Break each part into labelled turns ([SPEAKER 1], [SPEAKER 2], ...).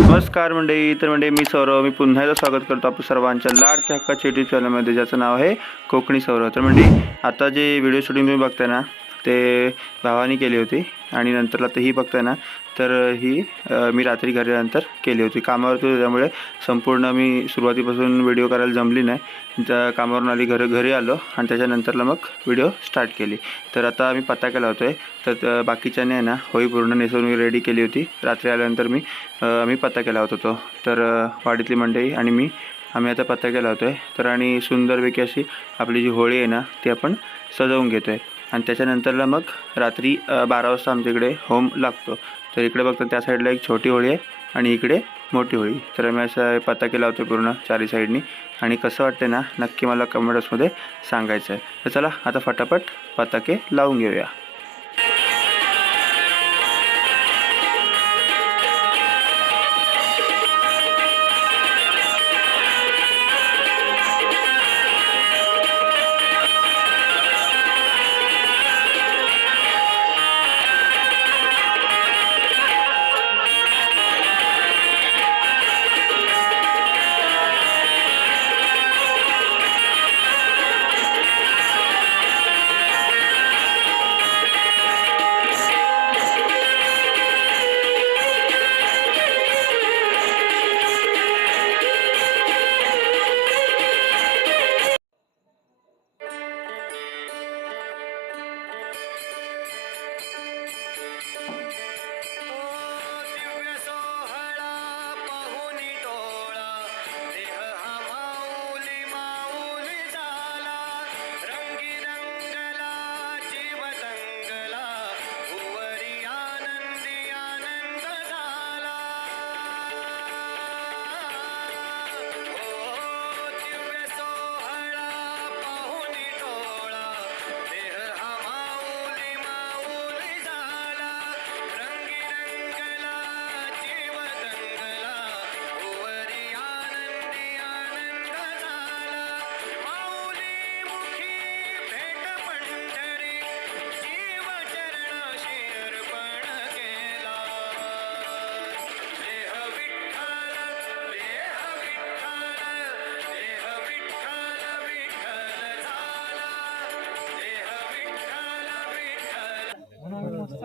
[SPEAKER 1] नमस्कार मंडळी तर मंडळी मी सौरव मी पुन्हा एकदा स्वागत करतो आपल्या सर्वांच्या लाडक्या हक्काच्या यूट्यूब चॅनलमध्ये ज्याचं नाव आहे कोकणी सौरव. तर मंडळी आता जे व्हिडिओ शूटिंग तुम्ही बघताय ना ते भावाने केली होती आणि नंतरला तर ही बघताय ना तर ही मी रात्री घरी नंतर केली होती. कामावर होतो त्यामुळे संपूर्ण मी सुरुवातीपासून व्हिडिओ करायला जमली नाही. त्या कामावरून आली घर घरी आलो आणि त्याच्यानंतरला मग व्हिडिओ स्टार्ट केली. तर आता आम्ही पत्ता केला होतो आहे तर बाकीच्याने आहे ना होई पूर्ण नेसून मी रेडी केली होती. रात्री आल्यानंतर मी आम्ही पत्ता केला होता. तो तर वाडीतली मंडई आणि मी आम्ही आता पत्ता केला होतो आहे तर आणि सुंदरपैकी अशी आपली जी होळी आहे ना ती आपण सजवून घेतो आहे आणि त्याच्यानंतरला मग रात्री बारा वाजता आमच्या इकडे होम लागतो. तर इकडे बघतो त्या साईडला एक छोटी होळी आहे आणि इकडे मोठी होळी. तर आम्ही असं पताके लावतो पूर्ण चारी साईडनी. आणि कसं वाटते ना नक्की मला कमेंट्समध्ये सांगायचं आहे तर चला आता फटाफट पताके लावून घेऊया.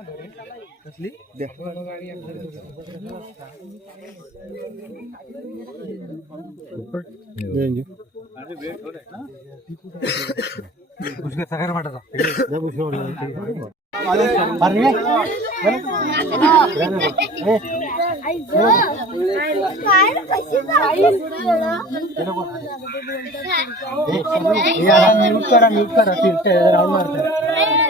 [SPEAKER 2] देह विठ्ठल विठ्ठल
[SPEAKER 3] सँडल
[SPEAKER 4] घालायचे ना नाही
[SPEAKER 5] घालायचे असतात
[SPEAKER 4] घालायचे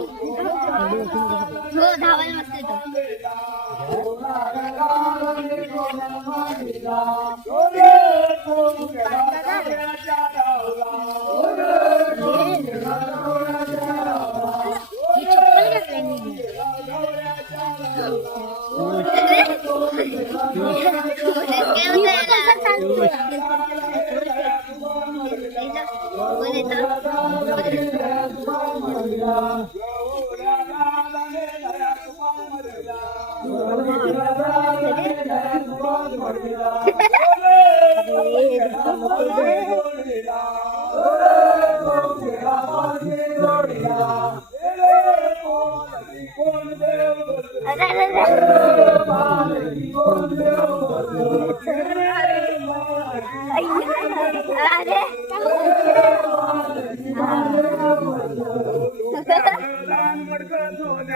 [SPEAKER 5] Ada,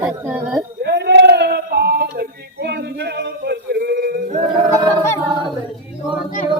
[SPEAKER 5] பெற்றவர் Oh,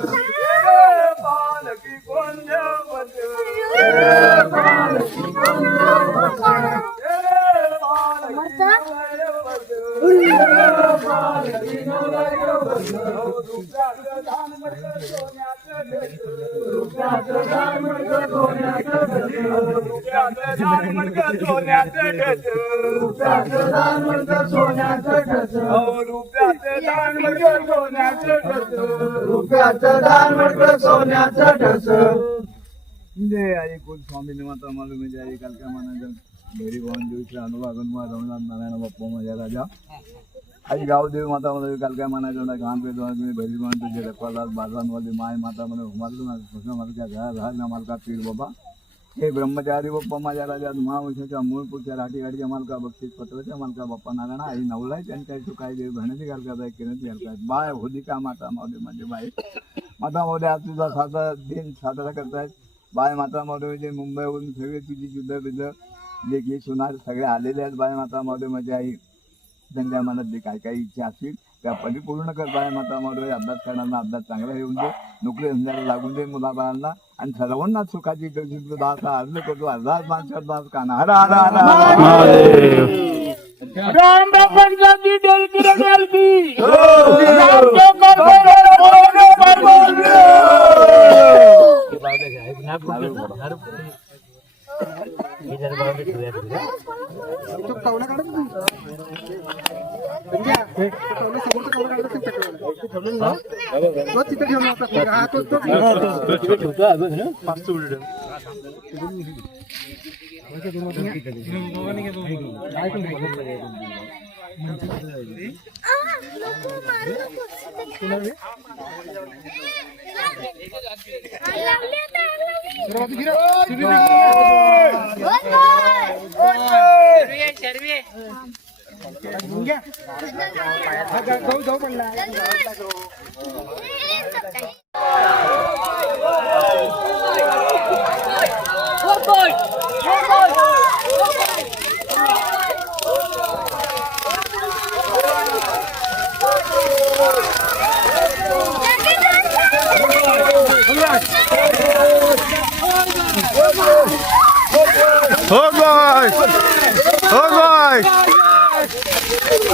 [SPEAKER 6] अरे, अरे. अरे सोन्याचं खत
[SPEAKER 3] जय आई स्वामी माता मालूम म्हणजे आई काल काय म्हणायचं घरी भवन दिवशी अनुभागन माझा नारायण बाप्पा माझ्या राजा आई गावदेवी माता मध्ये काल काय म्हणायचं ना घाम पे दोन मी रखवाला माय माता मध्ये हुमारलो ना कृष्ण मालका ना मालका पीर बाबा हे ब्रह्मचारी बाप्पा माझ्या राजा महावंशाच्या मूळ पुढच्या राठी गाडीच्या मालका बक्षीस पत्राच्या मालका बाप्पा नारायण आई नवलाय त्यांच्या इथं काय देव भण्याची घालकात आहे किरण घालकात बाय होती का माता? मावडे माझे बाय माता मावडे आज तुझा साधा दिन साजरा करतायत. बाय माता मावडे जे मुंबईवरून सगळे तुझी युद्ध बिद्ध लेखी सुनार सगळे आलेले आहेत. बाय माता मावडे माझी आई. त्यांच्या मनात जे काय काही इच्छा असतील त्या परिपूर्ण पूर्ण करत आहे माता मारो अभ्यास करणारा अभ्यास चांगला येऊन दे नोकरी धंद्याला लागून दे मुलाबाळांना. आणि सर्वांना सुखाची गरजेचं दास अर्ज करतो अर्धाच माणसात दास काना. हरा हरा हरा
[SPEAKER 4] गिरा
[SPEAKER 6] Hơn
[SPEAKER 3] rồi!
[SPEAKER 7] Hơn
[SPEAKER 1] rồi!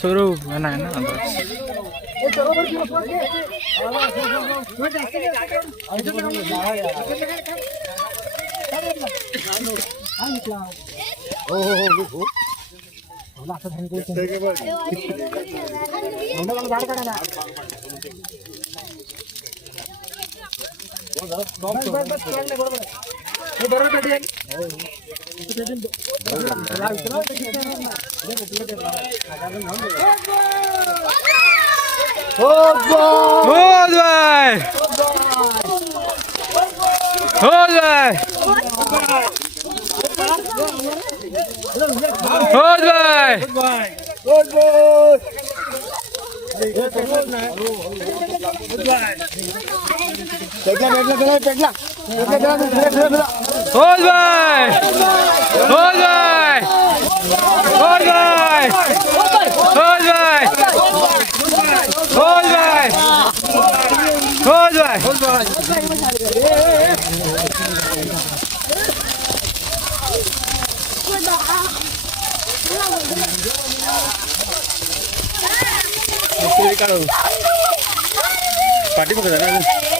[SPEAKER 4] स्वरूप ना
[SPEAKER 7] ना
[SPEAKER 4] बस बस बस बरोबर Hốt rồi
[SPEAKER 7] Hốt rồi
[SPEAKER 6] Hốt
[SPEAKER 7] rồi
[SPEAKER 4] Hốt
[SPEAKER 7] rồi
[SPEAKER 3] Hốt rồi thôi
[SPEAKER 7] rồi thôi rồi thôi rồi thôi rồi
[SPEAKER 4] thôi
[SPEAKER 7] rồi thôi rồi thôi rồi
[SPEAKER 4] Hãy subscribe cho kênh Ghiền Mì Gõ Để
[SPEAKER 8] không bỏ lỡ những video hấp dẫn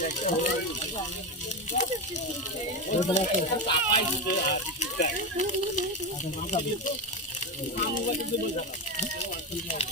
[SPEAKER 5] Thank you.